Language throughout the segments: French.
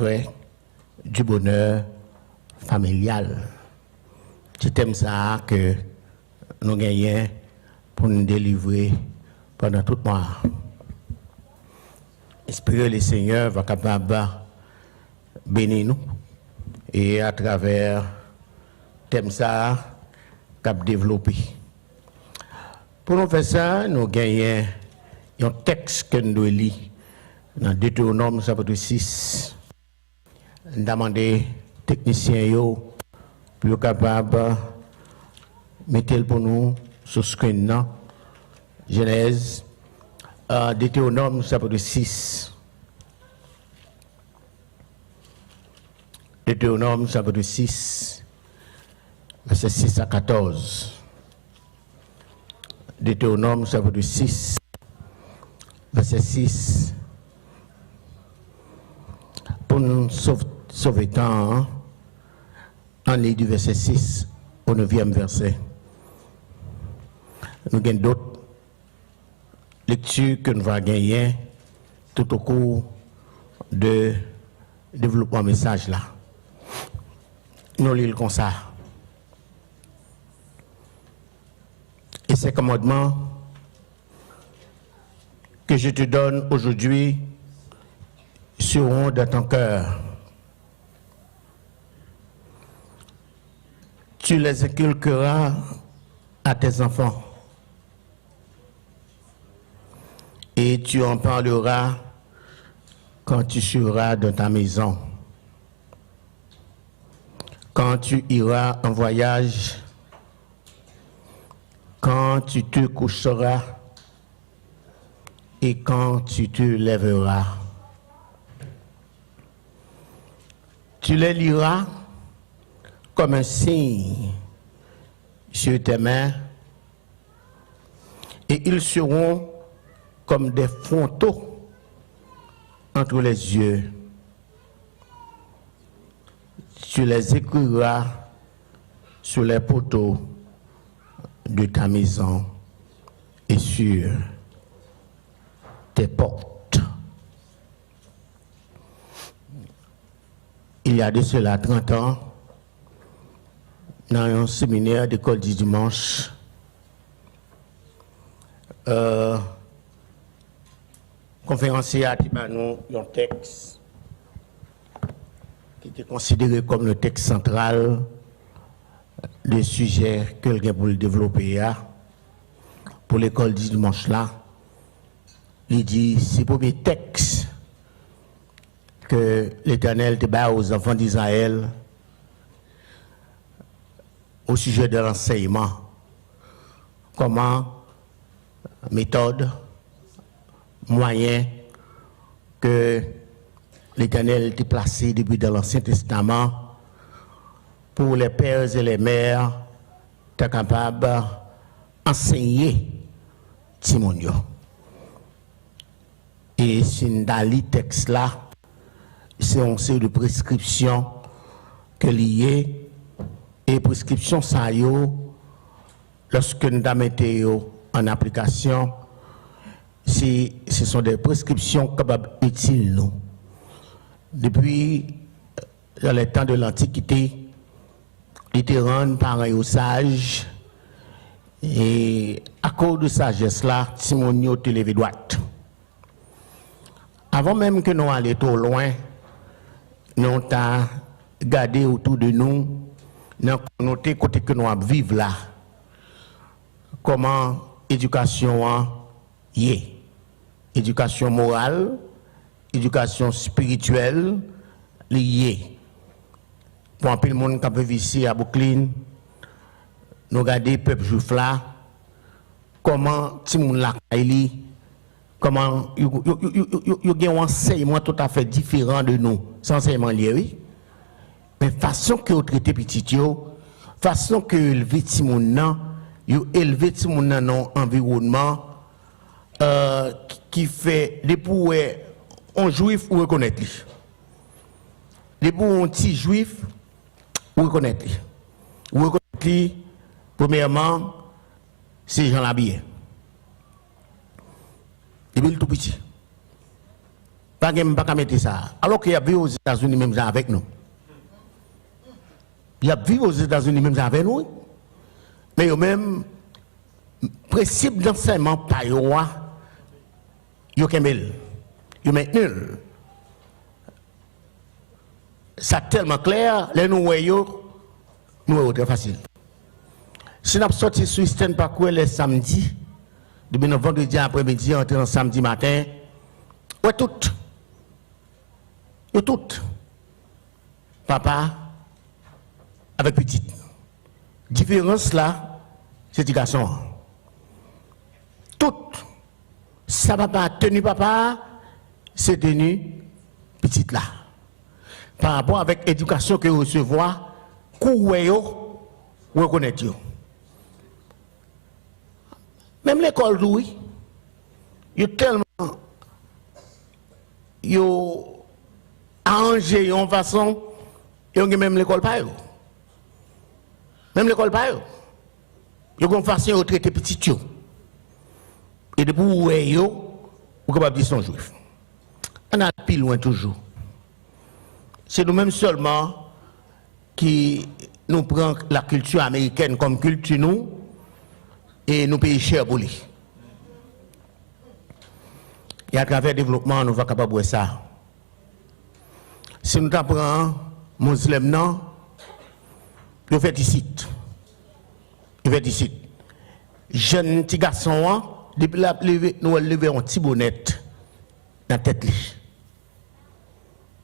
ouais, du bonheur familial. C'est thème ça que nous gagnons pour nous délivrer pendant tout le mois. Espérons que le Seigneur va capable de bénir nous et à travers thème ça cap développer. Pour nous faire ça, nous gagnons un texte que nous devons lire dans Deutéronome chapitre 6. Nous demandons techniciens pour être capable de mettre pour nous sur ce screen. Genèse, Deutéronome chapitre 6. Deutéronome chapitre 6, verset 6 à 14. Deutéronome chapitre 6, verset 6. Pour nous sauver temps, en ligne du verset 6 au 9e verset. Nous avons d'autres lectures que nous allons gagner tout au cours de développement message là. Nous lisons comme ça. Et ces commandements que je te donne aujourd'hui seront dans ton cœur. Tu les inculqueras à tes enfants et tu en parleras quand tu seras dans ta maison, quand tu iras en voyage, quand tu te coucheras et quand tu te lèveras. Tu les liras comme un signe sur tes mains et ils seront comme des frontaux entre les yeux. Tu les écriras sur les poteaux de ta maison et sur tes portes. Il y a de cela 30 ans, dans un séminaire d'école du dimanche, conférencier a dit un texte qui était considéré comme le texte central des sujets que le pour le développer pour l'école du dimanche là. Il dit c'est le premier texte que l'Éternel te bat aux enfants d'Israël au sujet de l'enseignement. Comment, méthode, moyen que l'Éternel t'a placé depuis dans l'Ancien Testament pour les pères et les mères, t'es capable d'enseigner Timonio. Et si dans le texte là, c'est une série de prescriptions que liées et prescriptions ça yo lorsque nous mettons en application, ce sont des prescriptions capables utiles nous. Depuis dans les temps de l'Antiquité, ils étaient rendus pareil aux sages et à cause de sagesse là, Timonio te levé droite. Avant même que nous allions trop loin, nous avons gardé autour de nous, nous avons noté côté que nous vivons là, comment l'éducation y est. Éducation morale, éducation spirituelle, liée. Pour un peu le monde qui peut ici à Brooklyn, nous regardons le peuple juif là, comment tout le monde là, comment il y a un enseignement tout à fait différent de nous, sans enseignement lié, oui. Mais façon que vous traitez petit, façon que vous élevez tout le monde, vous élevez tout le monde dans un environnement qui fait des pour un juif ou reconnaître. Les pour un petit juif ou reconnaître. Ou reconnaître, premièrement, c'est Jean Labier. Depuis le tout petit. Pas qu'à mettre ça. Alors qu'il y a vu aux États-Unis même ça avec nous. Il y a vu aux États-Unis même ça avec nous. Mais il y a même principe d'enseignement par le roi. Il y a maintenu. Ça tellement clair, les nous voyons très facile. Si nous avons sorti sur Eastern Parkway les samedis, depuis le vendredi après-midi, entrer le samedi matin, ouais tout. Et tout. Papa avec petite. Différence là, c'est du garçon. Tout. Ça papa, tenu papa, c'est tenu petite là. Par rapport avec l'éducation que vous recevez, vous reconnaissez. Même l'école, oui, il y a tellement arrangé en façon, il y a même l'école pas. Même l'école pas. Il y a une façon de traiter petit. Et depuis où vous êtes, vous pouvez dire son juif. On a plus loin toujours. C'est nous-mêmes seulement qui nous prenons la culture américaine comme culture nous et nous payons cher pour lui. Et à travers le développement, nous sommes capables de ça. Si nous apprenons musulmans, nous faisons ici. Nous faisons ici. Jeune petit garçon, depuis la nous levons un petit bonnet dans la tête.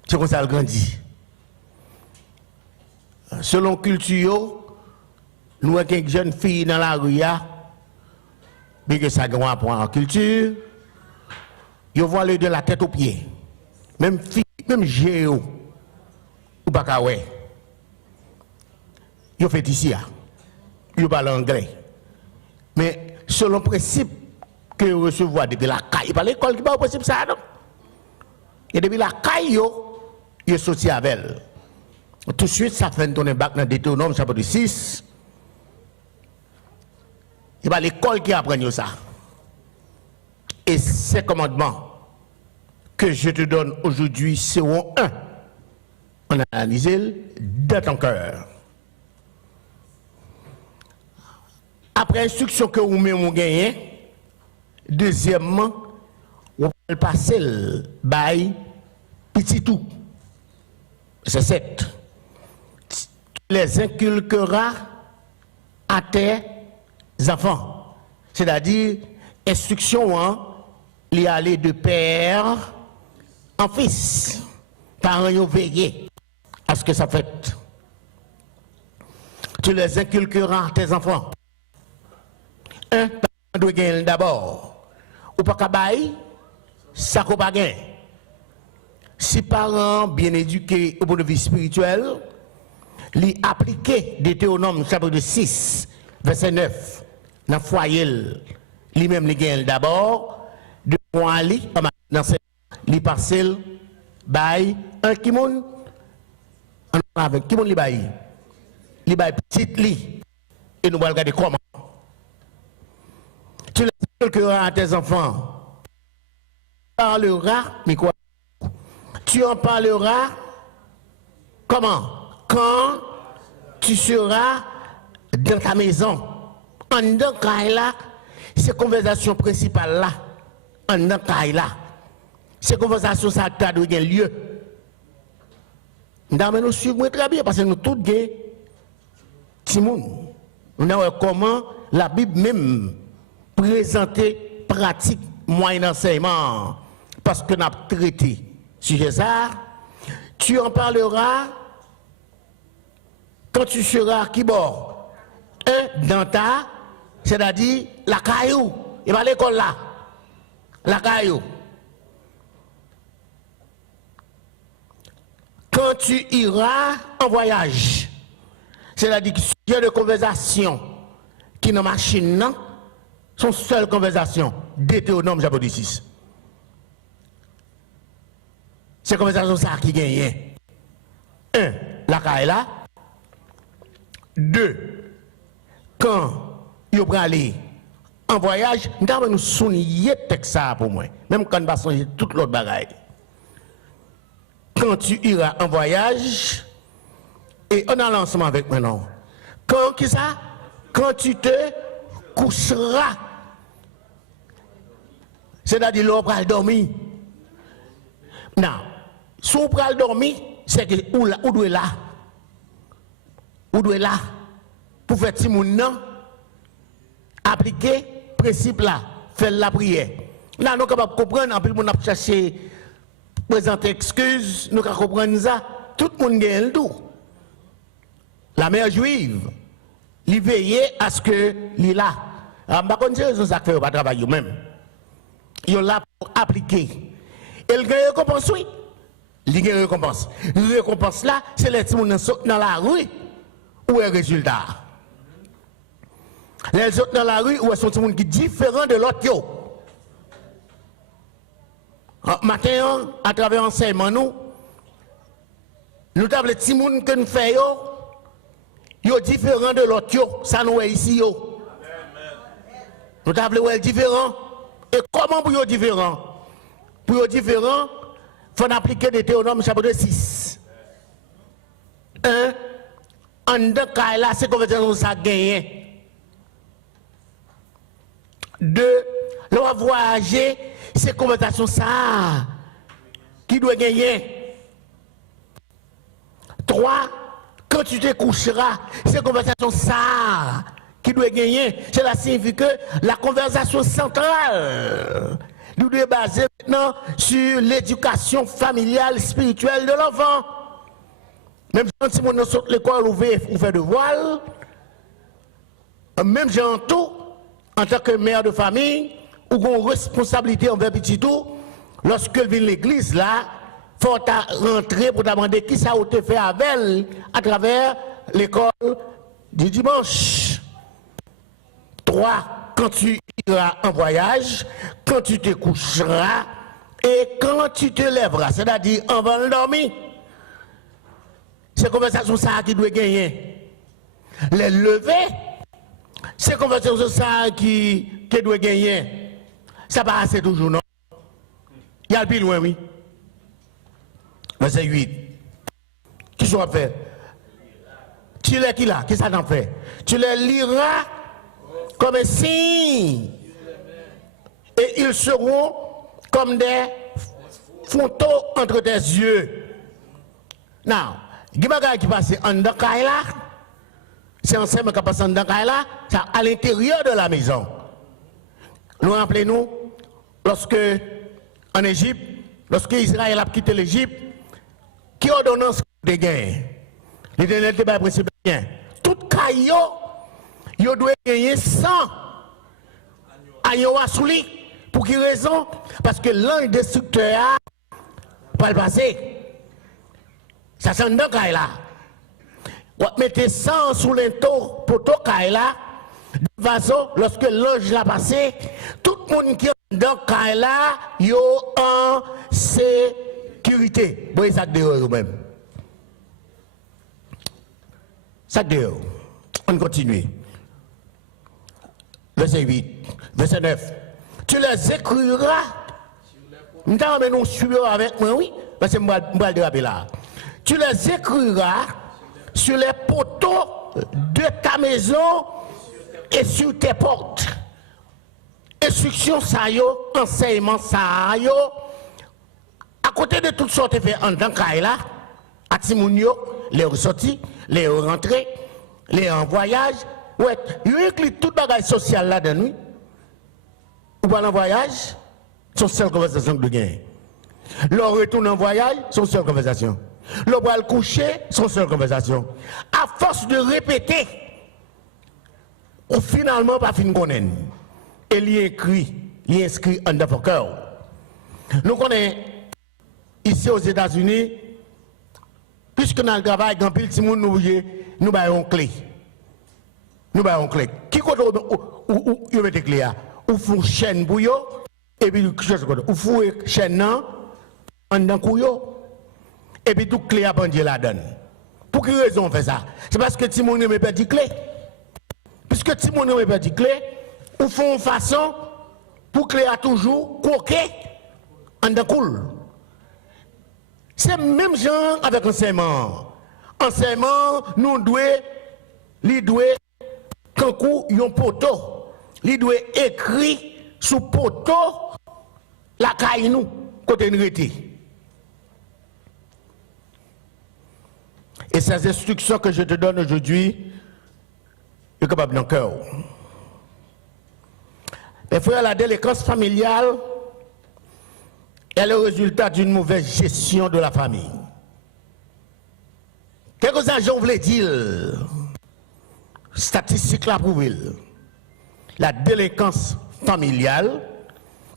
C'est comme ça qu'il grandit. Selon culture, nous avons une jeune fille dans la rue, bien que ça grand point en culture, ils voient le de la tête aux pieds. Même fille, même géo, ou pas qu'à ouais. Ils fait ici, ils parlent anglais. Mais selon le principe que vous recevez depuis la caille, pas l'école qui pas possible ça, non? Et depuis la caille, il est sorti avec elle. Tout de suite, ça fait tourner bac dans Deutéronome, chapitre 6. Et bien l'école qui apprend ça. Et ces commandements que je te donne aujourd'hui seront un. On a analysé dans ton cœur. Après instruction que vous-même gagnez, deuxièmement, vous pouvez passer le bail petit tout. C'est 7. Tu les inculqueras à tes enfants. C'est-à-dire, instruction, il aller de père en fils. Parents ont veillé à ce que ça fait. Tu les inculqueras à tes enfants. Un, tu dois gagner d'abord. Ou pas qu'à bailler, ça ne pas gagner. Si parents bien éduqués au point de vue spirituel, li appliquer Deutéronome chapitre 6, verset 9, dans le foyer, lui-même li gagne d'abord, de point li, dans li parcelle, bail, un kimon, avec kimon li bail petit li, et nous allons regarder comment. Tu les inculqueras à tes enfants, parleras, mais quoi? Tu en parleras comment? Quand tu seras dans ta maison. En dans là, c'est conversation principale là. En dans là. C'est conversation ça doit avoir lieu. Nous suivons très bien parce que nous tous gagnons. Timon. Nous avons comment la Bible même présenter pratique moyen d'enseignement parce que nous avons traité sujet ça. Tu en parleras quand tu seras qui bord? Dans ta, c'est-à-dire la caillou. Et pas l'école là. La caillou. Quand tu iras en voyage, c'est-à-dire que sujet de conversation qui dans machine, non, son seule conversation, Deutéronome chapitre 6. C'est conversation ça qui gagne. 1. La caillou là. 2. Quand vous allez aller en voyage, nous avons souligné texte ça pour moi. Même quand nous passons toute l'autre bagaille. quand tu iras en voyage, et on a lancement avec maintenant. Quand qui ça? Quand tu te coucheras. C'est-à-dire l'on va dormir. Non. Si on va dormir, c'est que où doit là? Où doit là? Pour faire petit monde non, appliquer principe là, faire la prière. Là, nous sommes capables de comprendre, en plus, on a cherché présenter excuses, nous sommes comprendre ça. Tout le monde gagne le tout. La mère juive, il veillait à ce que il est là. Alors, je ne sais pas si ça fait pas travailler même. Il est là pour appliquer. Et il gagne récompense, oui. Il gagne récompense. La récompense là, c'est les gens qui sont dans la rue. Où est le résultat? Les autres dans la rue, où sont des gens qui sont différents de l'autre. Matin, à travers l'enseignement, nous avons les petits gens que nous faisons, ils sont différents de l'autre. Ça nous est ici. Nous avons les différents. Et comment pour eux différents? Pour eux différents, il faut appliquer Deutéronome chapitre 6. En deux cas, là, c'est conversation ça gagne. Deux, l'on va voyager, c'est conversation ça qui doit gagner. Trois, quand tu te coucheras, c'est conversation ça qui doit gagner. Cela signifie que la conversation centrale nous doit baser maintenant sur l'éducation familiale, spirituelle de l'enfant. Même si on sort l'école ou fait de voile, même gens tout, en tant que mère de famille, ou une responsabilité envers petit tout, lorsque vient l'église là, il faut rentrer pour demander qui ça a été fait avec elle à travers l'école du dimanche. 3. Quand tu iras en voyage, quand tu te coucheras et quand tu te lèveras, c'est-à-dire avant de dormir. C'est conversation ça qui doit gagner. Les lever, c'est conversation ça qui doit gagner. Ça passe toujours, non? Il y a le plus loin, oui. Verset 8. Qui soit fait? Tu les qui là? Qu'est-ce que ça t'en fait? Tu les liras comme un signe. Et ils seront comme des photos entre tes yeux. Now, qui passe en Dakaï là, c'est ensemble qui passe en Dakaï là, c'est à l'intérieur de la maison. Nous rappelons-nous, lorsque en Égypte, lorsque Israël a quitté l'Égypte, qui ordonnance de guerre? L'Éternel te bat principe bien. Tout caillou, il doit gagner 100 agneaux à souli. Pour quelle raison? Parce que l'ange destructeur pas le passer. Ça sent dans le là. Vous mettez 100 sous l'into pour tout là. De façon, lorsque l'ange l'a passé, tout le monde qui est dans le là, il est en sécurité. Vous voyez ça dehors vous-même. Ça dehors. On continue. Verset 8. Verset 9. Tu les écriras. Nous suivons avec moi, oui. Parce que je vais le déraper là. Tu les écriras sur les poteaux de ta maison et sur tes portes. Instruction ça yo, enseignement ça yo. À côté de toutes sortes de faits en tant que là, à Timounio, les ressortis, les rentrées, les en voyage, ouais, il inclut toute bagage sociale là dedans. Ou pas en voyage, son seule conversation de gain. Leur retourne en voyage, son seule conversation. Le bras le coucher, son seule conversation. À force de répéter, ou finalement pas fin connaître. Et il inscrit en dans cœur. Nous connaissons ici aux États-Unis, puisque dans le travail, quand pile de monde nous baillons clé. Nous baillons clé. Qui côté où vous mettez clé là? Ou font chaîne pour yo et puis ou font chaîne en dans couyo. Et puis tout clé à bandit la donne. Pour quelle raison on fait ça? C'est parce que Timon ne met pas de clé. Puisque Timon ne met pas de clé, ou font une façon pour clé à toujours coquer en cool. C'est même genre avec enseignement. Enseignement, nous devons, quand un poteau, il doit écrire sous poteau la caille nous, côté nous. Et ces instructions que je te donne aujourd'hui, sont capables dans le cœur. Mais frère, la délinquance familiale est le résultat d'une mauvaise gestion de la famille. Quelques agents voulaient dire, statistiques la prouvent, la délinquance familiale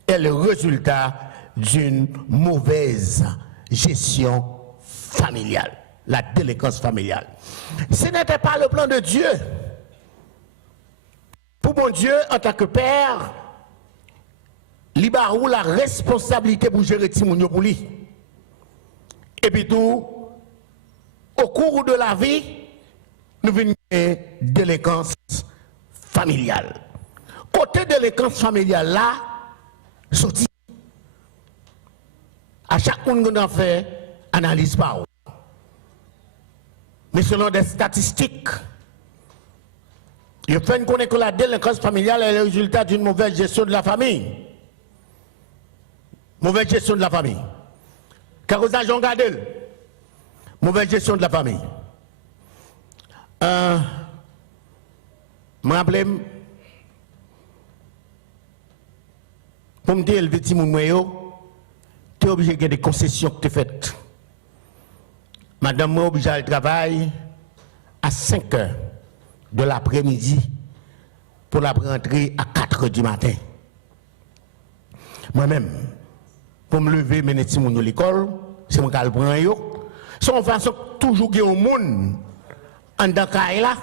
est le résultat d'une mauvaise gestion familiale. La délinquance familiale. Ce n'était pas le plan de Dieu. Pour mon Dieu, en tant que père, il a la responsabilité pour gérer Timounio pour lui. Et puis tout, au cours de la vie, nous venons de délinquance familiale. Côté délinquance familiale là, sorti. À chaque monde qu'on a fait, analyse pas. Mais selon des statistiques, il faut connaître que la délinquance familiale est le résultat d'une mauvaise gestion de la famille. Mauvaise gestion de la famille. Car vous avez regardé, mauvaise gestion de la famille. Je me rappelle, pour me dire, le petit mounouyo, tu es obligé de faire des concessions que tu fais. Madame m'a obligé à travailler à 5 heures de l'après-midi pour la rentrer à 4 heures du matin. Moi-même, pour me lever, mener petit monde à l'école, c'est moi qui le prends yo. Son façon toujours au monde en dans là.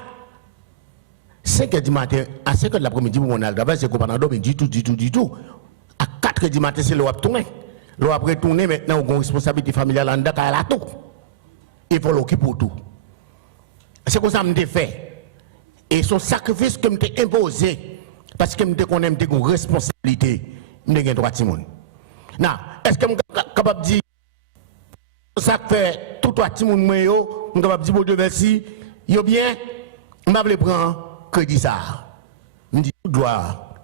5 heures du matin, à 5 heures de l'après-midi, pour mon travail, c'est qu'on pas dormir du tout. À 4 heures du matin, c'est le wap tourner. Le wap retourner maintenant, on a une responsabilité familiale en dans là tout. Il faut l'occuper pour tout. C'est comme ça que je fait. Et son sacrifice que je m'ai imposé, parce que je connais une responsabilité, je n'ai pas droit de monde. Non, est-ce que je suis capable de dire, ça fait tout le monde, je suis capable de dire, bon Dieu merci, yo bien, je vais prendre crédit ça. Je dis, tout droit,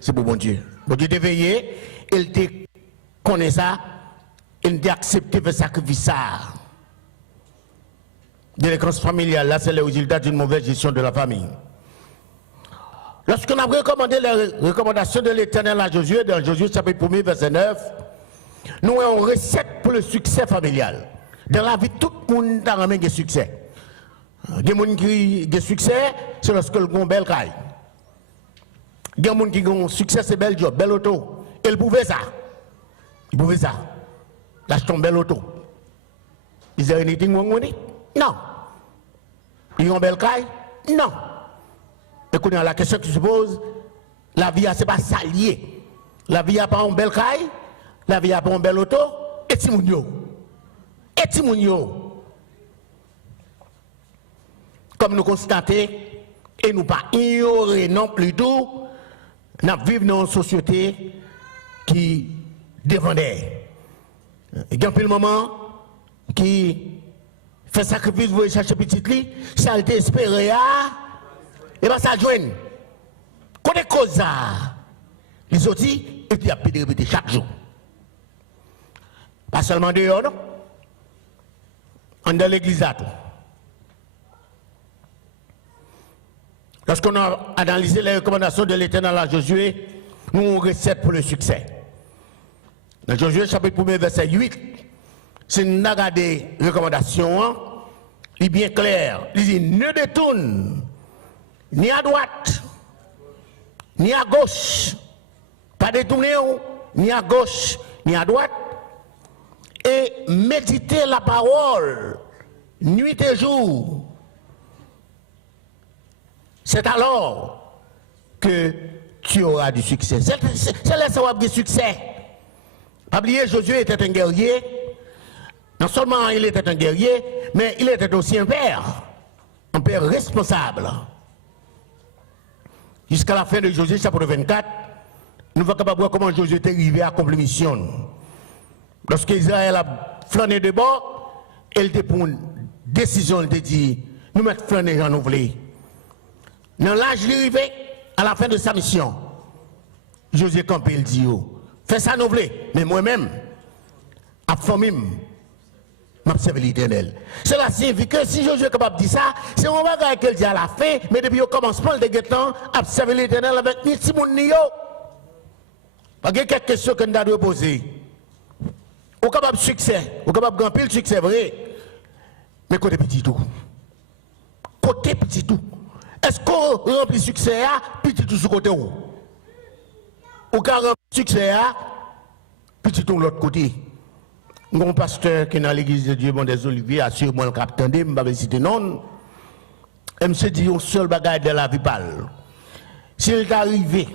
c'est pour bon Dieu. Bon Dieu te veillé, il te connaît ça, il te accepté le sacrifice ça. Délinquance familiale, là, c'est le résultat d'une mauvaise gestion de la famille. Lorsqu'on a recommandé les recommandations de l'Éternel à Josué, dans Josué chapitre 1, verset 9, nous avons une recette pour le succès familial. Dans la vie, tout le monde a ramené du succès. Il y a des gens qui ont succès, c'est lorsque ils ont une belle caille. Il y a des gens qui ont succès, c'est bel job, bel auto. Et ils pouvaient ça. Ils pouvaient ça. L'acheter une belle auto. Is there anything wrong with it? Non. Ils ont une belle caille? Non. Et la question qui se pose, la vie, ce n'est pas ça lié. La vie n'a pas une belle caille, la vie n'a pas une belle auto, et Timounio. Et Timounio. Comme nous constatons, et nous pas ignorer non plus tout, nous vivons dans une société qui défendait. Il y a un moment qui fait sacrifice pour chercher petit lit, ça a été espéré, et bien ça joint. Quand on cause ça, les autres, et puis il y a de répéter chaque jour. Pas seulement dehors, non? En dans l'église. Lorsqu'on a analysé les recommandations de l'Éternel à Josué, nous avons une recette pour le succès. Dans Josué chapitre 1, verset 8, si nous regardons les recommandations, il est bien clair. Il dit ne détourne ni à droite, ni à gauche. Pas détourner ni à gauche, ni à droite. Et méditer la parole, nuit et jour. C'est alors que tu auras du succès. C'est là que tu auras du succès. Pas oublier, Josué était un guerrier. Non seulement il était un guerrier, mais il était aussi un père responsable. Jusqu'à la fin de Josué, chapitre 24, nous allons voir comment Josué est arrivé à accomplir la mission. Lorsque Israël a flâner de bord, elle était pour une décision, elle dit, nous mettons flâner renouvelé. Dans l'âge arrivé, à la fin de sa mission, José Campbell dit, fais ça renouveler, mais moi-même, à famille, m'observe l'Éternel. Cela signifie que si Josué est capable de dire ça, c'est un bagage qu'elle dit à la fin, mais depuis le commencement, le déguetant, observe l'Éternel avec ni si mon ni yo. Parce qu'il y a quelques questions que nous devons poser. Ou capable de succès, ou capable de gagner le succès vrai, mais côté petit tout. Côté petit tout. Est-ce qu'on remplit succès à petit tout sur côté où? Ou qu'on remplit succès à petit tout de l'autre côté? Mon pasteur qui est dans l'église de Dieu, bon des Oliviers, assure-moi le capitaine, je ne vais pas citer non. Et me dit un seul bagage de la vie pâle. S'il est arrivé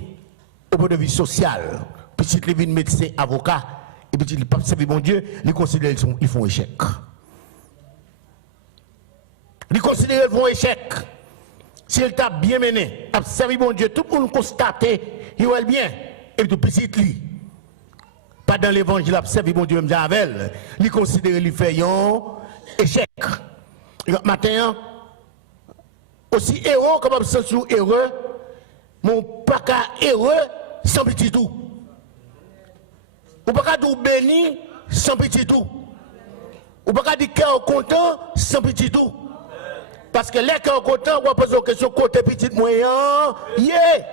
au point de vue social, petit il médecin, avocat, et petit il pas servir mon Dieu, il considère qu'ils font échec. Il considère qu'ils font échec. S'il t'a bien mené, a servi mon Dieu, tout le monde constate, il va bien, et tout petit lui. Pas dans l'évangile, a servi mon Dieu, même Javel, il considère qu'il fait un échec. Matin, aussi héros, comme on se sent heureux, mon pas qu'à heureux sans petit tout. Ou pas qu'à tout béni sans petit tout. Ou pas qu'à dire cœur content sans petit tout. Parce que les cœurs contents, on va poser une question côté petit moyen. Yeah!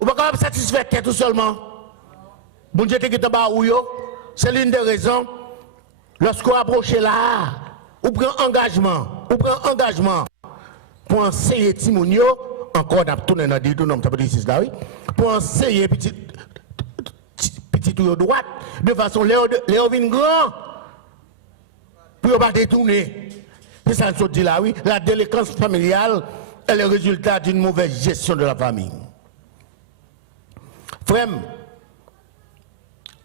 Ou pas satisfait tout seulement. Bon Dieu qui est en bas, c'est l'une des raisons. Lorsqu'on approche là, ou prend engagement pour enseigner Timonio, encore dans tourner dans des noms, là, oui, pour enseigner petit tour droite, de façon Léo vient grand, pour ne pas détourner. C'est ça que je dis là, oui, la délinquance familiale est le résultat d'une mauvaise gestion de la famille. Frère,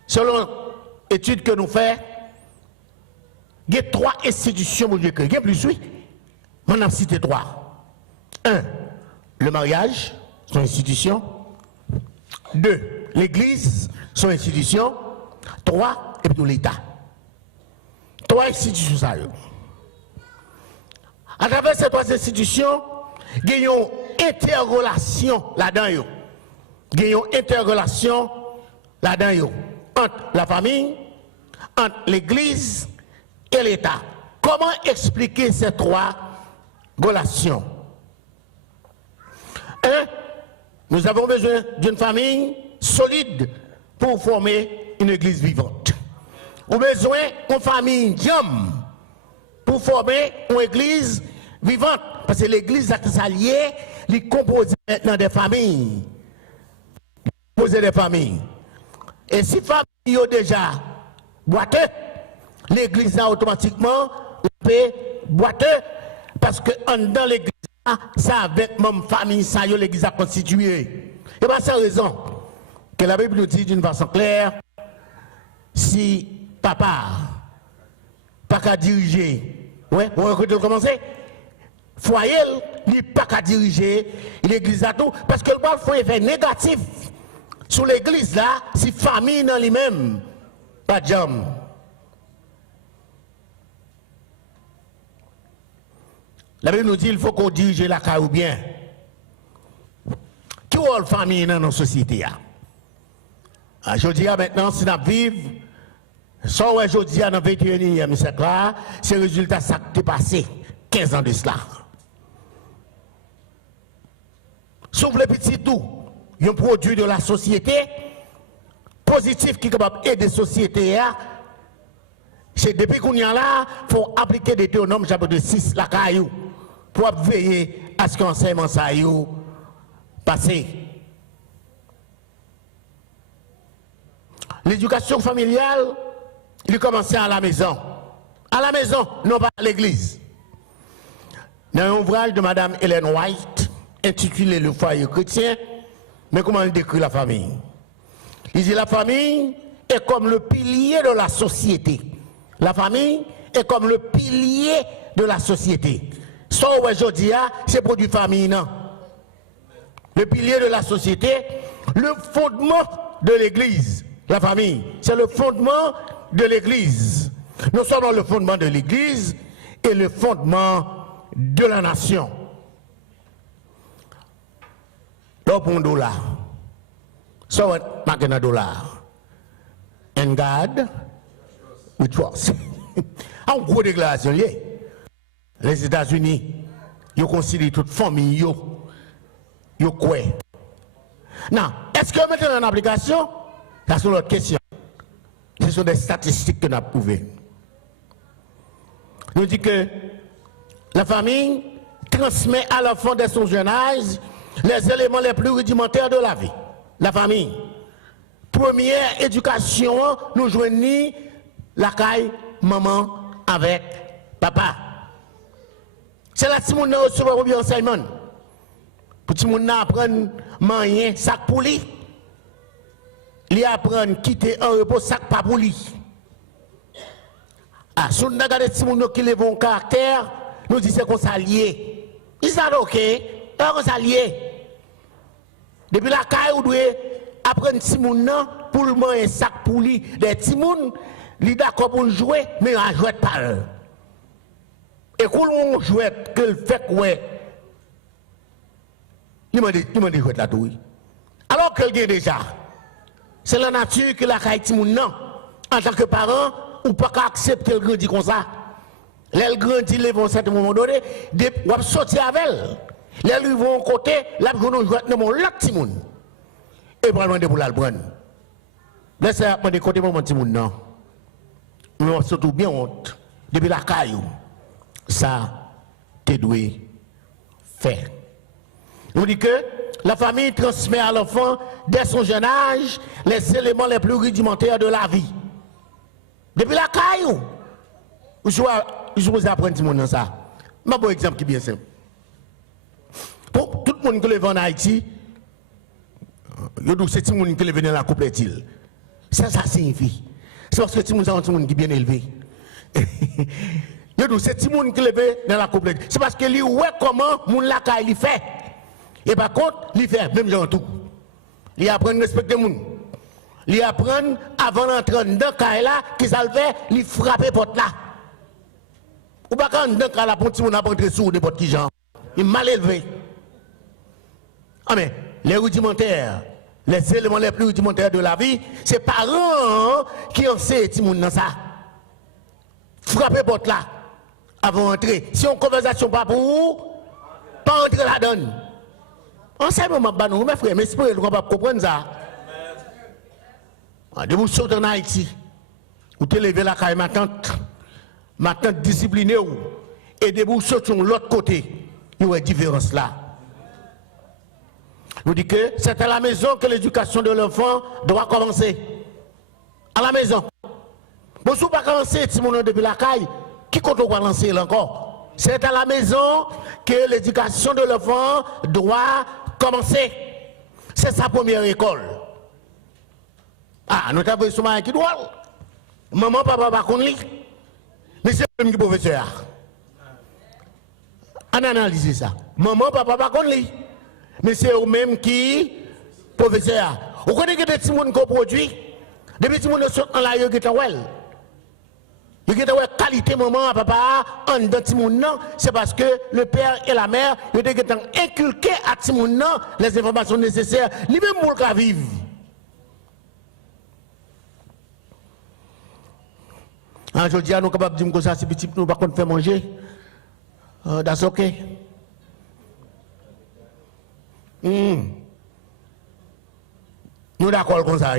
selon l'étude que nous faisons, il y a 3 institutions pour Dieu créé. Il y a plus, oui. On a cité 3. 1. Le mariage, son institution. 2. L'église, son institution. 3. Et puis l'État. 3 institutions, ça. À travers ces 3 institutions, il y a une interrelation là-dedans. Il y a une interrelation là-dedans entre la famille, entre l'église et l'État. Comment expliquer ces 3 relations? 1. Nous avons besoin d'une famille solide pour former une église vivante. Nous avons besoin d'une famille diam pour former une église vivante. Parce que l'église est alliée, elle compose maintenant des familles. Poser des familles. Et si famille ont déjà boité, l'église a automatiquement peut boiter parce que dans l'église, ça avec même famille, ça l'église a constitué. Et pas sans raison que la Bible nous dit d'une façon claire, si papa pas qu'à diriger, ouais, on va commencer. Foyer, il n'est pas qu'à diriger l'église à tout, parce que le bal faut effet négatif sur l'église là, si famille dans lui-même, pas de jam. La Bible nous dit qu'il faut qu'on dirige la caille bien. Qui est la famille dans notre société? Je dis maintenant, si nous vivons, sans aujourd'hui dans le 21e siècle, c'est le résultat ça qui est passé 15 ans de cela. Sauf les petits tout, un produit de la société positif qui est capable d'aider la société. C'est depuis qu'on y a là, il faut appliquer des Deutéronome chapitre 6, la caillou, pour veiller à ce que l'enseignement ça passe. L'éducation familiale, il commence à la maison. À la maison, non pas à l'église. Dans un ouvrage de Mme Ellen White, intitulé Le foyer chrétien, mais comment elle décrit la famille? Il dit la famille est comme le pilier de la société. La famille est comme le pilier de la société. Ça, aujourd'hui, c'est pour du famille, non? Le pilier de la société, le fondement de l'église. La famille, c'est le fondement de l'Église. Nous sommes dans le fondement de l'Église et le fondement de la nation. Donc, pour un dollar, so what, marqué dollar. And God, we trust. En gros déclaration, les États-Unis, ils considèrent toute famille, ils quoi. Non, est-ce que maintenant en application, ça c'est l'autre question. Ce sont des statistiques que nous avons prouvées. Nous dit que la famille transmet à l'enfant dès son jeune âge les éléments les plus rudimentaires de la vie. La famille. Première éducation, nous joignons la caille, maman avec papa. C'est là que si nous recevons un enseignement. Pour que nous apprenions à manger sac pour lui. Il apprend à quitter un repos sac pas pour lui. Ah, si nous regardons si nous qui lèvent un caractère, nous disons c'est qu'on s'allie. Ils sont OK, on s'allie. Depuis la caille, vous devez apprendre si nous pour le manger sac pour lui. Des petits gens, ils d'accord pour jouer, mais on ne joue pas. Et quand on joue, que le fait que il m'a dit jouer là tout. Alors que le déjà, c'est la nature que la caïti moun non. En tant que parent, ou pas accepter le grandi comme ça. Les grandit, ils vont à un moment donné, ou à sortir avec elle. Les vont côté, là ils vont jouer dans mon lot petit moun. Et pour demander pour la prendre. Laissez moi de côté mon petit moun non. Nous surtout bien honte depuis la caillou. Ça te doit faire. On dit que la famille transmet à l'enfant, dès son jeune âge, les éléments les plus rudimentaires de la vie. Depuis la caillou, je vous apprendre dans ça. Un bon exemple qui est bien simple. Pour tout le monde qui lève en Haïti, c'est tout le monde qui lève dans la couple est-il. Ça signifie. C'est parce que tout le monde qui est bien élevé. C'est tout le monde qui lève dans la couple. C'est parce que lui, ouais, comment mon la caille fait. Et par contre, il fait même genre tout. Il apprend à respecter les gens. Il apprend avant d'entrer dans le cas là, qu'il fait, il frappe porte là. Ou pas quand dans le cas là, pour tout le monde apprendre sur n'importe qui genre. Il est mal élevé. Ah mais, les rudimentaires, les éléments les plus rudimentaires de la vie, c'est les parents qui enseignent tout le monde dans ça. Frapper porte là, avant d'entrer. Si on conversation pas pour vous, pas entrer là-dedans. On sait comment nous, mes frères, mais c'est pour ne pas comprendre ça. De vous sauter en Haïti, vous te levez la caille, ma tante disciplinée, et de vous sauter de l'autre côté, il y a une différence là. Vous dites que c'est à la maison que l'éducation de l'enfant doit commencer. À la maison. Bon, si vous ne pas commencer depuis la caille, qui compte va lancer encore? C'est à la maison que l'éducation de l'enfant doit commencer. C'est sa première école. Ah, nous avons un qui doit. Maman, papa, pas qu'on lit. Mais c'est le même qui professeur. On analyse ça. Maman, papa, pas qu'on lit. Mais c'est eux même qui professeur. Vous connaissez que des petits gens qui produit. Des petits gens qui sont en la well. Il y a une qualité maman, papa, en dans Timoun, c'est parce que le père et la mère ont inculqué à Timoun les informations nécessaires, lui-même pour le vivre. Je dis à nous capables de dire que ça, c'est petit, nous ne pouvons pas faire manger. That's okay. Nous d'accord comme ça.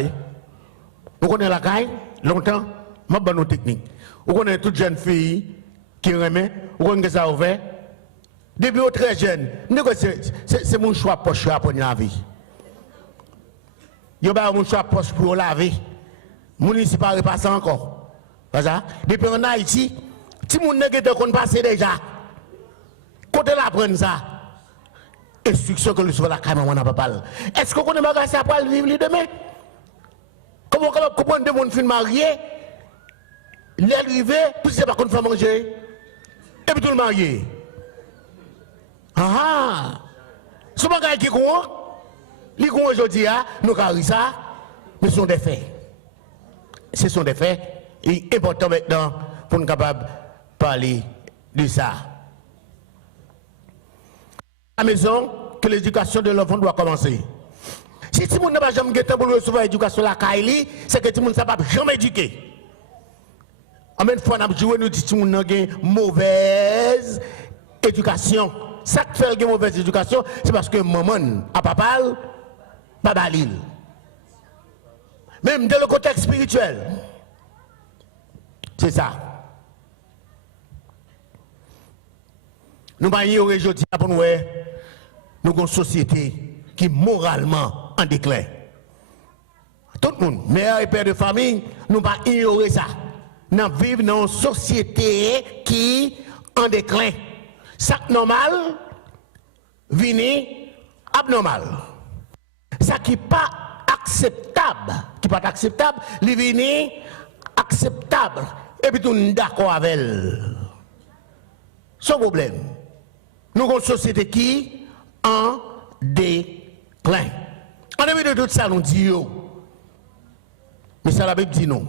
Nous connaissons la caille, longtemps, je vais nos techniques. Vous connaissez toute jeune fille qui remet, vous connaissez ça ouvert. Depuis très jeune, c'est mon choix poche pour la vie. Il y a mon choix poche pour la vie. Mon ici pas repasser encore. Depuis en Haïti, si mon nègre qu'on passe déjà, quand elle apprend ça, instruction que le soit la caméra n'a pas parlé. Est-ce qu'on connaît pas ça pour vivre demain? Comment on peut comprendre de mon film marié? L'arrivée, tout c'est pas qu'on fait manger. Et puis tout le marié. Ah! Ce bagage qui est con, les cons aujourd'hui, nous carrons ça, mais ce sont des faits. ce sont des faits. Et important maintenant pour nous capables de parler de ça. À la maison, que l'éducation de l'enfant doit commencer. Si tout le monde n'a pas jamais été pour recevoir l'éducation de la Kaili, c'est que tout le monde ne peut jamais éduquer. En même fois, nous disons que tout le monde a une mauvaise éducation. Ça qui fait une mauvaise éducation, c'est parce que maman, à papa, pas balil. Même dans le contexte spirituel. C'est ça. Nous avons aujourd'hui pour nous avons une société qui est moralement en déclin. Tout le monde, mère et père de famille, nous ne pouvons pas ignorer ça. Nous vivons dans une société qui est en déclin. Ça normal, vient abnormal. Ça qui n'est pas acceptable, il vient acceptable. Et puis tout le monde d'accord avec elle. Sans problème. Nous avons une société qui est en déclin. En début de tout ça, nous disons, mais ça la Bible dit non.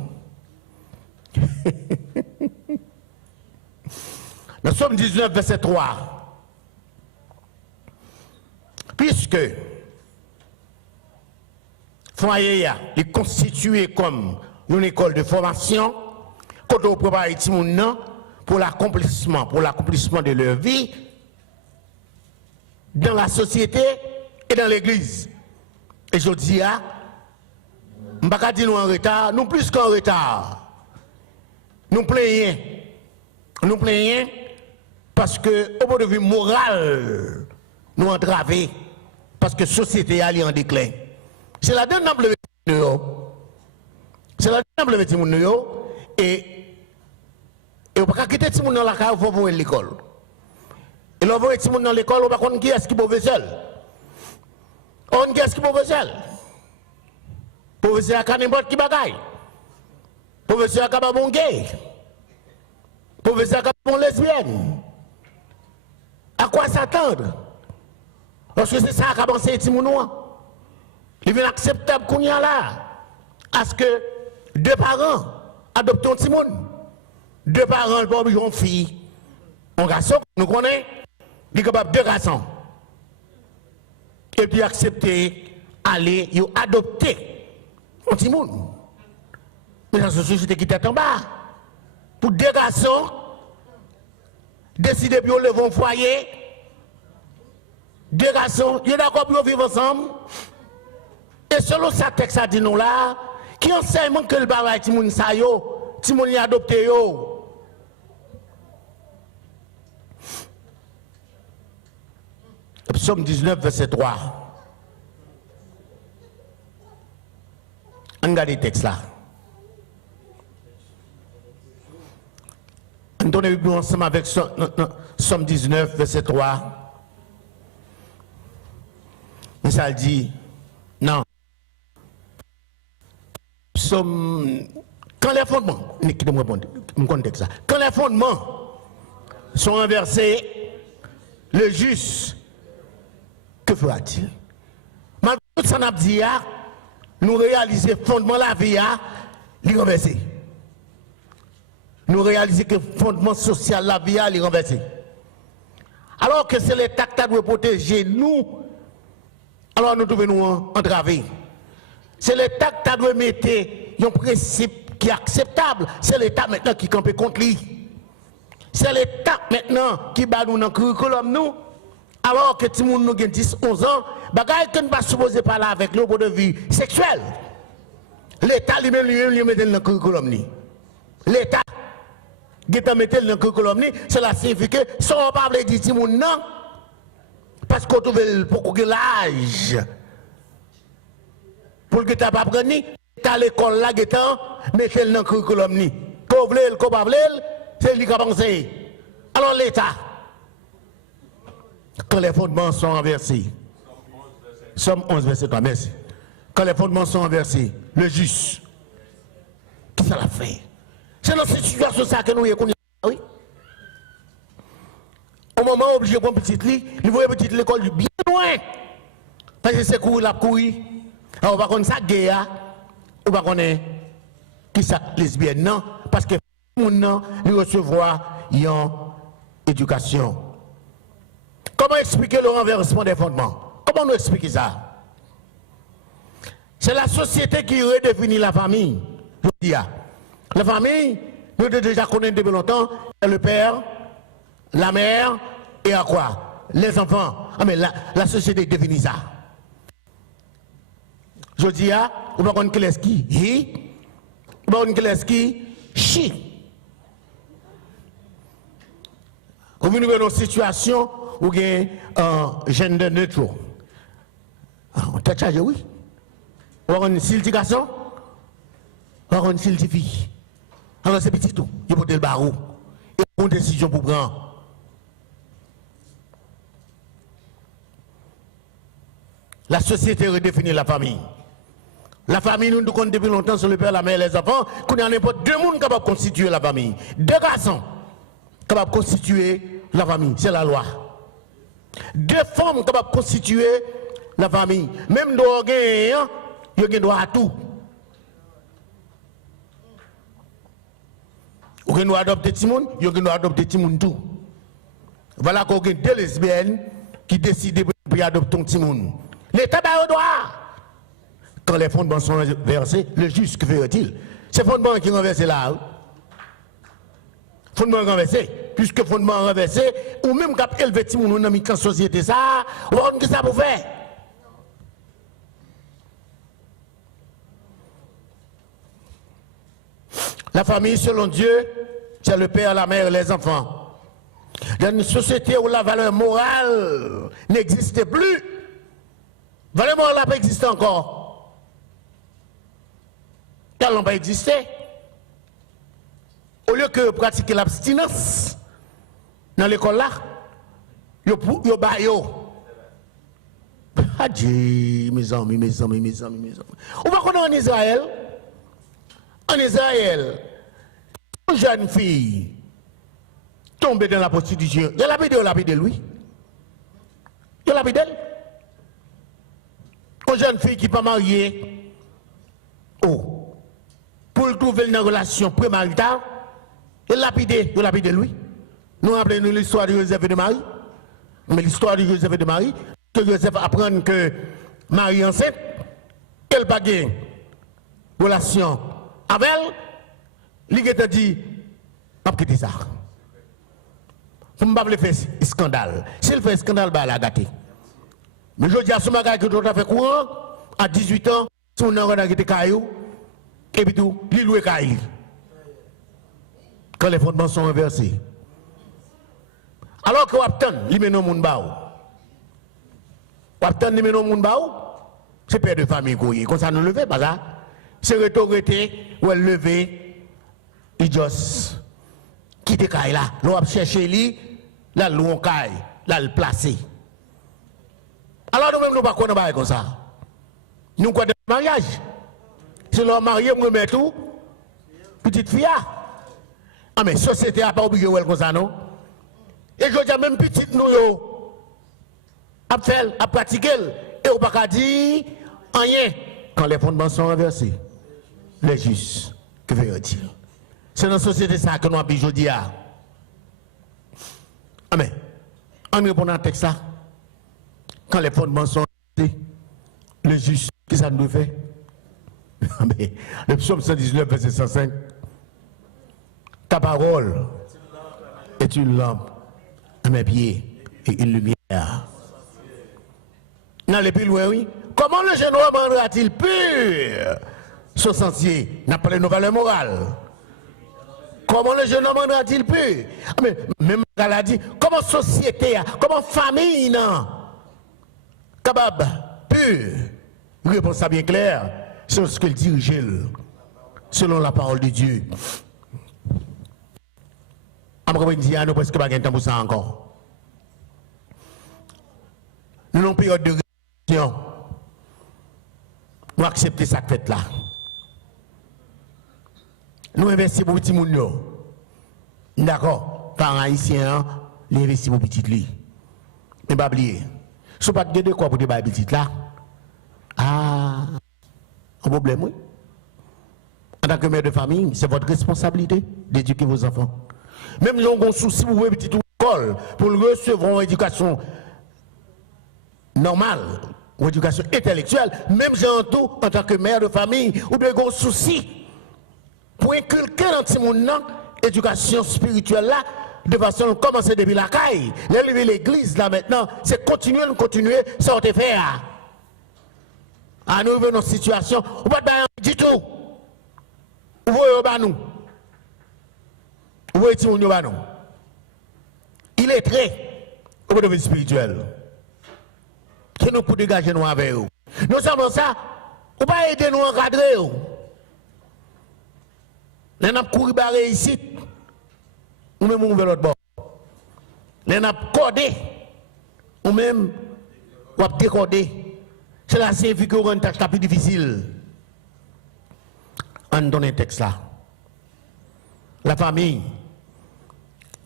Dans Somme 19, verset 3. Puisque foyer est constitué comme une école de formation, quand on prépare les gens pour l'accomplissement de leur vie dans la société et dans l'église. Et je dis, je ne vais pas dire nous en retard, nous plus qu'en retard. Nous plaignons parce que, au point de vue moral, nous entravons parce que la société est en déclin. C'est la dernière c'est la dernière et on ne peut pas quitter les gens dans la cave pour voir l'école. Et l'on voit les gens dans l'école, on ne sait pas qui est-ce qui peut seul. On qui est-ce qui peut seul. Professeur a n'importe qui bagaille. Professeur a bon gay. Professeur a bon lesbienne. À quoi s'attendre? Parce que c'est ça qui a pensé les gens. Il est acceptable qu'on y a là. À ce que deux parents adoptent un petit monde. Deux parents, le pauvre, une fille, un garçon, nous connaissons, il est capable de deux garçons. Et puis accepter, aller, adopter un petit monde. Mais dans cette société qui est en bas, pour deux garçons, décider de lever un foyer, deux garçons, ils sont d'accord pour vivre ensemble. Et selon sa texte, ça dit nous là, qui enseignement que le barrage Timoun Sayo, Timoun y adopté yo. Psaume 19, verset 3. On regarde le texte là. On tourne ensemble avec Psaume 19, verset 3. Mais ça dit, non. Quand les fondements, quand les fondements sont renversés, le juste, que fera-t-il? Malgré tout ça, nous réalisons que le fondement de la vie est renversé. Nous réalisons que le fondement social de la vie est renversé. Alors que c'est l'État qui doit protéger nous, alors nous devons nous entraver. C'est l'État qui doit mettre un principe qui est acceptable. C'est l'État maintenant qui campe contre lui. C'est l'État maintenant qui bat nous dans le curriculum nous. Alors que tout le monde a 10, 11 ans, bagaille que nous ne pas supposé parler avec nous pour de vie sexuelle. L'État lui-même lui met dans le curriculum. L'État qui met dans le curriculum, cela signifie que si on ne parle pas de tout le monde, non. Parce qu'on trouve pour l'âge. Pour que tu n'as pas appris, tu as l'école là, mettez-le dans le curriculum. Quand vous voulez, c'est lui qui a pensé. Alors l'État. Quand les fondements sont renversés, Somme 11, verset 3, merci. Quand les fondements sont renversés, le juste, qu'est-ce que ça fait? C'est dans cette situation ça que nous y oui. Au moment où obligé de prendre petite lit, il voit petite l'école bien loin. Parce que c'est courir la courir. Alors on va connaître ça, guerre, on va connaître qui sont lesbiennes, non, parce que les gens recevoir une éducation. Comment expliquer le renversement des fondements? Comment nous expliquer ça? C'est la société qui redéfinit la famille. Je dis, la famille, nous devons déjà connaître depuis longtemps, le père, la mère et à quoi? Les enfants. Ah mais la société définit ça. Je dis, on va connaître qui est qui, on va connaître qui est qui, chi. Vous venez dans une situation où il y a un gender neutre. On t'a chargé, oui. On va connaître si le garçon, on va connaître si le fille. Alors c'est petit tout, il faut le barreau. Et une décision pour prendre. La société redéfinit la famille. La famille, nous comptons depuis longtemps sur le père, la mère et les enfants, qu'on a n'importe deux personnes capables de constituer la famille. Deux garçons capables de constituer la famille, c'est la loi. Deux femmes capables de constituer la famille. Même dans il y a droit à tout. Vous avez adopté Timon, vous avez adopté Timon tout. Voilà qu'on a deux lesbiennes qui décident de adopter Timon. L'État a le droit. Quand les fondements sont versés, le juge, que fait-il? C'est fondements qui sont renversés là. Fondements renversés. Puisque fondements renversés, ou même quand élevé Timon dans la société, ça, on va que ça pour faire. La famille, selon Dieu, c'est le père, la mère et les enfants. Dans une société où la valeur morale n'existe plus, la valeur morale n'a pas existé encore. Elle n'a pas existé. Au lieu que pratiquer l'abstinence dans l'école là, yo ba yo. Adieu, mes amis. On va connaître en Israël. En Israël, une jeune fille tombée dans la prostitution. Il y a la vidéo de lui. Il y a la vidéo. Une jeune fille qui n'est pas mariée. Oh. Pour le trouver une relation prémaritale, il a lapidé lui. Nous rappelons l'histoire de Joseph et de Marie. Mais l'histoire de Joseph et de Marie, que Joseph apprend que Marie est enceinte, elle n'a pas de relation avec elle, il a dit, pas quitter ça. Vous ne pouvez pas faire scandale. S'il fait scandale, il a gâté. Mais je dis à ce magasin que tu as fait courant, à 18 ans, si on a gâté caillou, et puis tout, il loue caillou. Quand les fondements sont inversés. Alors que Wapton, il met dans le monde, Wapton, il met dans le monde, c'est père de famille, comme ça nous le fait, pas ça. C'est retourné, ou elle levé, il juste quitte Kaï là. L'on a cherché lui, là, l'on Kaï, là, le placer. Alors nous-mêmes, nous ne pouvons pas comme ça. Nous quoi de mariage? Si l'on marié, nous met tout, petite fille. Ah, mais la société n'a pas oublié comme ça, non? Et je dis même petite nous, à faire, à pratiquer, et on ne peut pas dire rien quand les fondements sont renversés. Les justes, que fait-il? C'est dans la société ça que nous avons aujourd'hui. Amen. En répondant à texte ça, quand les fondements sont renversés, les justes, qu'est-ce que ça nous fait? Amen. Le psaume 119, verset 105. Ta parole est une lampe à mes pieds et une lumière. Dans les plus loin, oui. Comment le jeune homme rendra-t-il pur son sentier? N'a pas les valeurs morales. Comment le jeune homme rendra-t-il pur? Mais même elle a dit, comment société, comment famille, non? Capable, pur. Réponse ça bien claire, c'est ce qu'il dirige selon la parole de Dieu. Après, nous avons presque pas de temps pour ça encore. Nous avons une période de réflexion. Nous accepter cette fête-là. Nous investissons pour petit monde. D'accord? Par haïtien, nous investissons pour petit lui. Mais pas oublier. Si vous n'avez pas de quoi pour débattre petit là, un problème, oui. En tant que mère de famille, c'est votre responsabilité d'éduquer vos enfants. Même si vous avez un souci pour une petite école, pour recevoir une éducation normale, une éducation intellectuelle, même tout en tant que mère de famille, ou bien un souci pour inculquer dans ce monde l'éducation spirituelle là, de façon à commencer depuis la caille, l'église là maintenant, c'est continuer, ça on te fait. À nous dans une situation, on pas de du tout. Vous voyez nous. Vous voyez tout nous. Il est très au niveau spirituel. Que nous pour dégager nous avec vous. Nous savons ça, on va aider nous à encadrer. Nous avons couru barré ici. Ou même on veut l'autre bord. Nous avons codé. Ou même on va décoder. Cela signifie qu'on a une tâche plus difficile. On donne un texte là. La famille,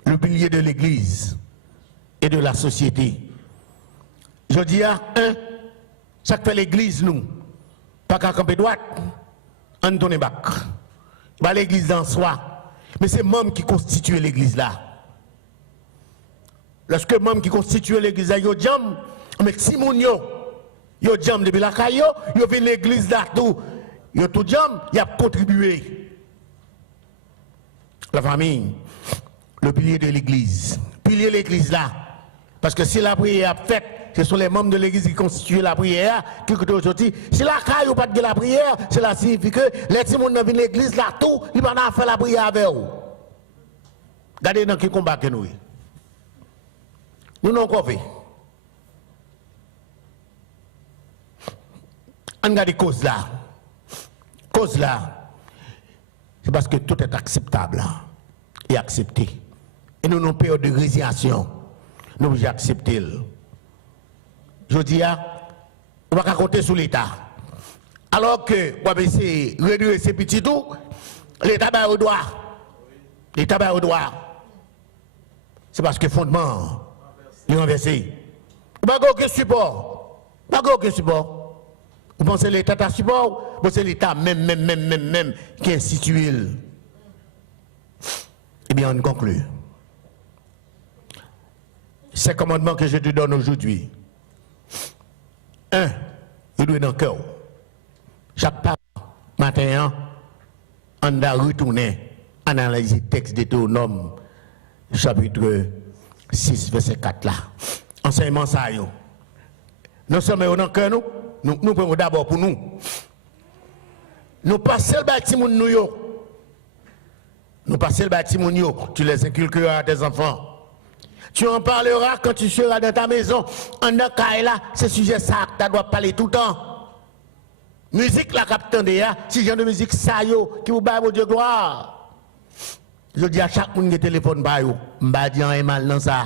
le pilier de l'église et de la société. Je dis à ça fait l'église nous. Pas qu'à camper droite, on donne bac. Pas l'église dans soi. Mais c'est membres qui constituent l'église là. Lorsque membres qui constituent l'église là, yo jam, mais si moun yo jam depuis la caillou, yo vient l'église là tout, yo tout jam, y a contribué. La famille, le pilier de l'église, pilier de l'église là, parce que si la prière est faite, ce sont les membres de l'église qui constituent la prière, qui aujourd'hui, si la caillou pas de la prière, cela signifie que les gens qui viennent l'église là tout, ils vont faire la prière avec eux. Regardez dans quel combat que nous. Nous n'avons pas fait. On regarde les causes là. Cause là, c'est parce que tout est acceptable et accepté. Et nous avons une période de résignation. Nous devons accepter. Je dis, on va pas compter sur l'État. Alors que, on va essayer de réduire ces petits tout, l'État va au droit. L'État va au droit. C'est parce que le fondement est renversé. On va aucun support. On va aucun support. Vous pensez que l'État a support? Vous pensez que l'État même qui institue. Eh bien, on conclut. Ces commandements que je te donne aujourd'hui. 1. Il doit être dans le cœur. Chaque matin, on doit retourner analyser le texte de Deutéronome, chapitre 6, verset 4 là. Enseignement ça. Nous sommes dans le cœur, nous prenons d'abord pour nous. Nous passons le bâtiment nous. Nous passons le bâtiment nous. Tu les inculqueras à tes enfants. Tu en parleras quand tu seras dans ta maison. En là, ce sujet ça, tu dois parler tout le temps. Musique la capitaine si genre de musique ça qui vous baille Dieu gloire. Je dis à chaque monde qui téléphone ba yo, m'ba di un mal dans ça.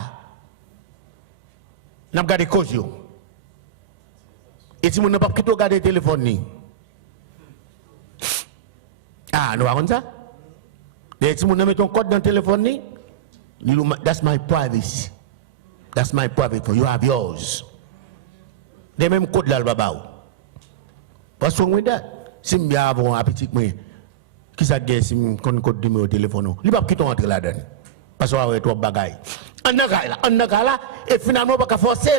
N'a pas de cause yo. Et si mon n'a pas quitter regarder téléphone ni. Ah, nous avons ça. Et si mon n'a met ton code dans le téléphone ni, that's my privacy. That's my private for you have yours. Les mêmes codes là le baba. Parce que si je avoir un petit peu, qui ça gagne si je code numéro téléphone, il ne va pas quitter entrer là-dedans. Parce que va trop bagaille. On a là, et finalement, on va forcer.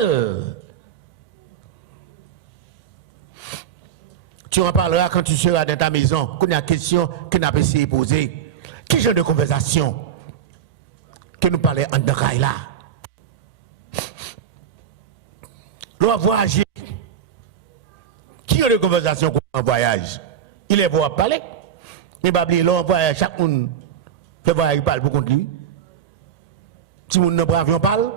Tu en parleras quand tu seras dans ta maison, quand il y a une question que nous avons essayé de poser. Quel genre de conversation que nous parlons en Dakar là? Nous avons voyagé. Qui a de conversation en voyage? Il est pour parler. Mais pas oublier, là, voyage, chaque monde fait voyage, il parle pour contre lui. Si on ne prend avion, parle.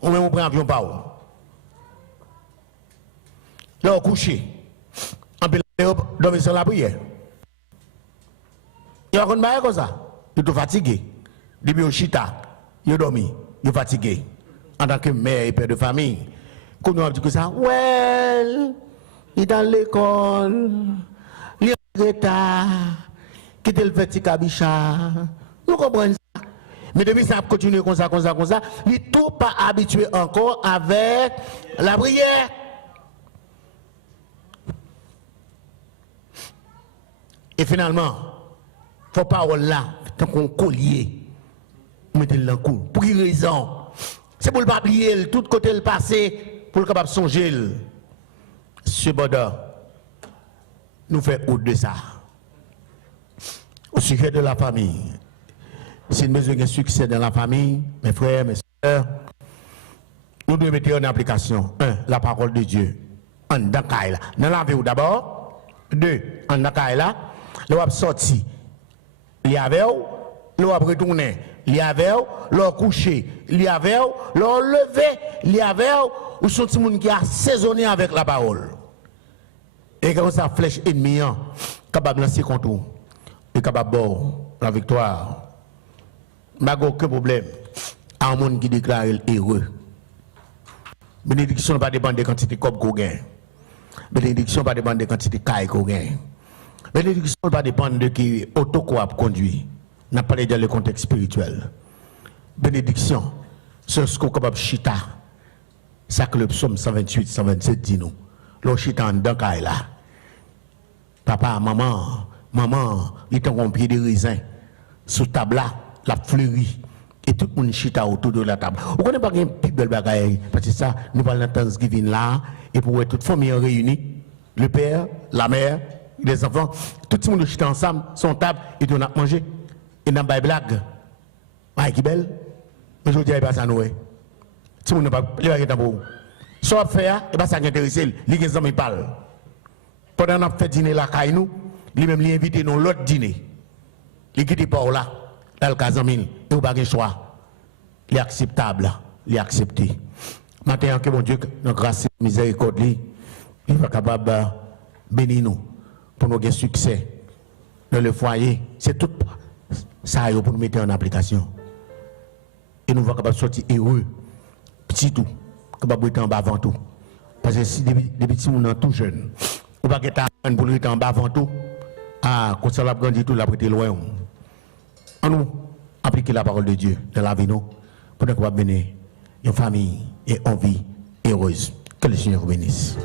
Ou même on prend avion, parle. Là, on couche. On peut dormir sur la prière. Il y a un peu comme ça. Il est fatigué. Depuis au chita, il dormi, il est fatigué. En tant que mère et père de famille. Comme nous avons dit que ça, well, il est dans l'école, il est en retard, qui est le petit cabicha. Nous comprenons ça. Mais depuis ça a continué comme ça, il n'est tout pas habitué encore avec la prière. Et finalement, faut parole là, tant qu'on collier, mettez-le dans le cou. Pour quelle raison? C'est pour ne pas oublier tout côté le passé, pour le capable de songer. Ce Boda nous fait autre de ça. Au sujet de la famille, si nous avons un succès dans la famille, mes frères, mes soeurs, nous devons mettre en application, un, la parole de Dieu. En Dakaïla. Dans la vie d'abord. Deux, en Dakaïla. Nous avons sorti. Il y avait, nous avons retourné. Il y avait, nous avons couché. Il y avait, nous avons levé. Il y avait, nous sont des gens qui ont assaisonné avec la parole. Et quand ça flèche ennemie, capable de lancer contre nous. Et capable de la victoire. Il n'y a aucun problème. À un monde qui déclare heureux. Bénédiction ne va pas dépendre de la quantité de cop qu'on gagne. Bénédiction ne va pas dépendre de la quantité de caille qu'on gagne. Bénédiction ne va pas dépendre de qui auto qu'on conduit. N'a pas dans le contexte spirituel. Bénédiction, c'est ce qu'on est capable de chita. Ça que le psaume 128, 127 dit nous. Le chita en dedans là. Papa, maman, il est en pied de raisin. Sous table là, la fleurie. Et tout le monde chita autour de la table. Vous connaissez pas une plus belle bagaille? Parce que ça, nous parlons de Thanksgiving là, et pour toute famille réunie, le père, la mère, les enfants, tout le monde chita ensemble, son table, et on a mangé. Et dans la blague, ah, qui belle, mais je dis, il pas ça nous. Tout le monde n'a pas, il va pour vous. Soit faire, et pas ça qui intéresse, les gens parlent. Pendant qu'on a fait dîner là, nous, lui-même, il invite nous l'autre dîner. Il quitte pas là. Dans le cas et vous n'avez pas choix. Il est acceptable, il est accepté. Maintenant, que mon Dieu, notre grâce et miséricorde, il va capable de bénir nous pour nous avoir succès dans le foyer. C'est tout ça pour nous mettre en application. Et nous va capable de sortir heureux, petit tout, capable d'être en bas avant tout. Parce que si des petits gens tout jeunes, ou pas être pour nous être en bas avant tout, ah, quand ça l'a grandi tout, l'a prêté loin. En nous, appliquer la parole de Dieu dans la vie, nous, pour nous bénir une famille et une vie heureuse. Que le Seigneur vous bénisse.